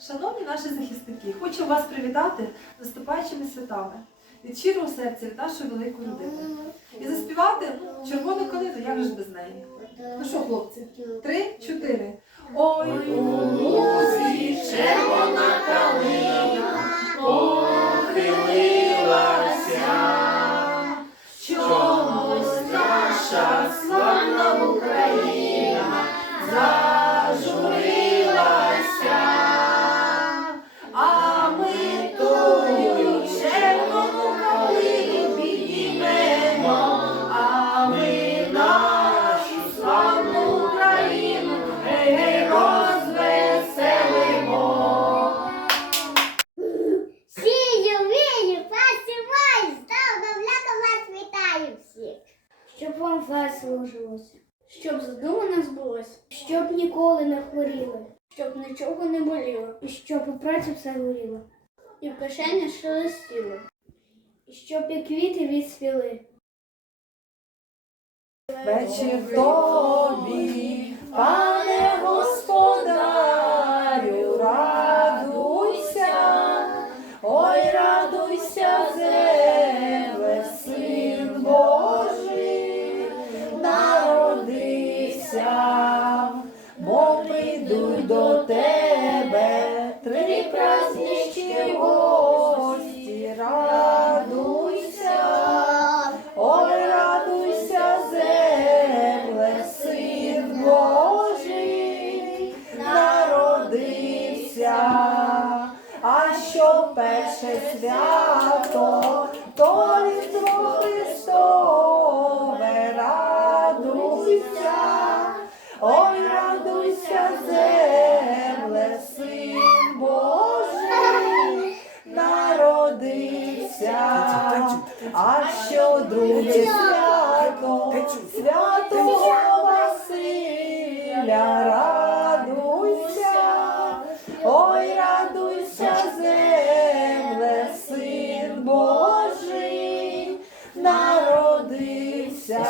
Шановні наші захисники, хочу вас привітати з наступаючими святами від щирого серця від нашої великої родини. І заспівати ну, червону калину, як же без неї. Ну що, хлопці, три, чотири. Ой, у червона калина похилилася, чомусь наша славна Україна Щоб вам весело жилося, щоб задумане збулося, щоб ніколи не хворіли, щоб нічого не боліло, і щоб у праці все горіло, і в кишені шелестіло, і щоб як квіти відсвіли. Вечір тобі, пане господарю, радуйся, ой, радуйся, земле, прийдуть до тебе. Три праздничні гості, радуйся. Ой, радуйся, земле, син Божий, народився, а що перше свято, то Різдво Христове, що друге свято, святого Василя, радуйся, ой, радуйся, земле, син Божий, народився.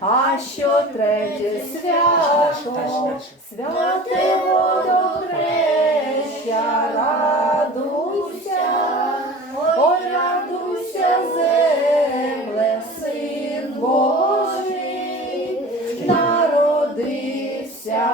А що третє свято, святе народився.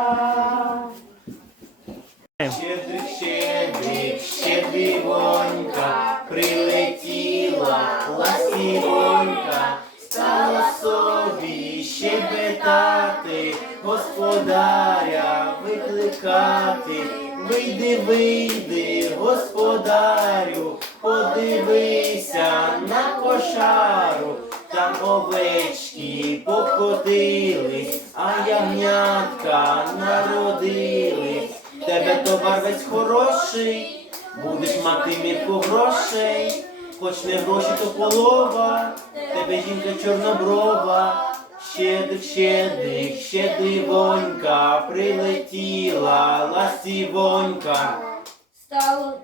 Щедрик, щедрик, щедрівонька, прилетіла ластівонька, стала собі щебетати, господаря викликати. Вийди, вийди, господарю, подивися на кошару, там овечки покотились, а ягнятка народились. Тебе товар весь хороший, будеш мати мірку грошей, хоч не гроші, то полова, тебе жінка чорноброва. Щедрик, щедрик, щедрівонька, прилетіла ластівонька. Стало!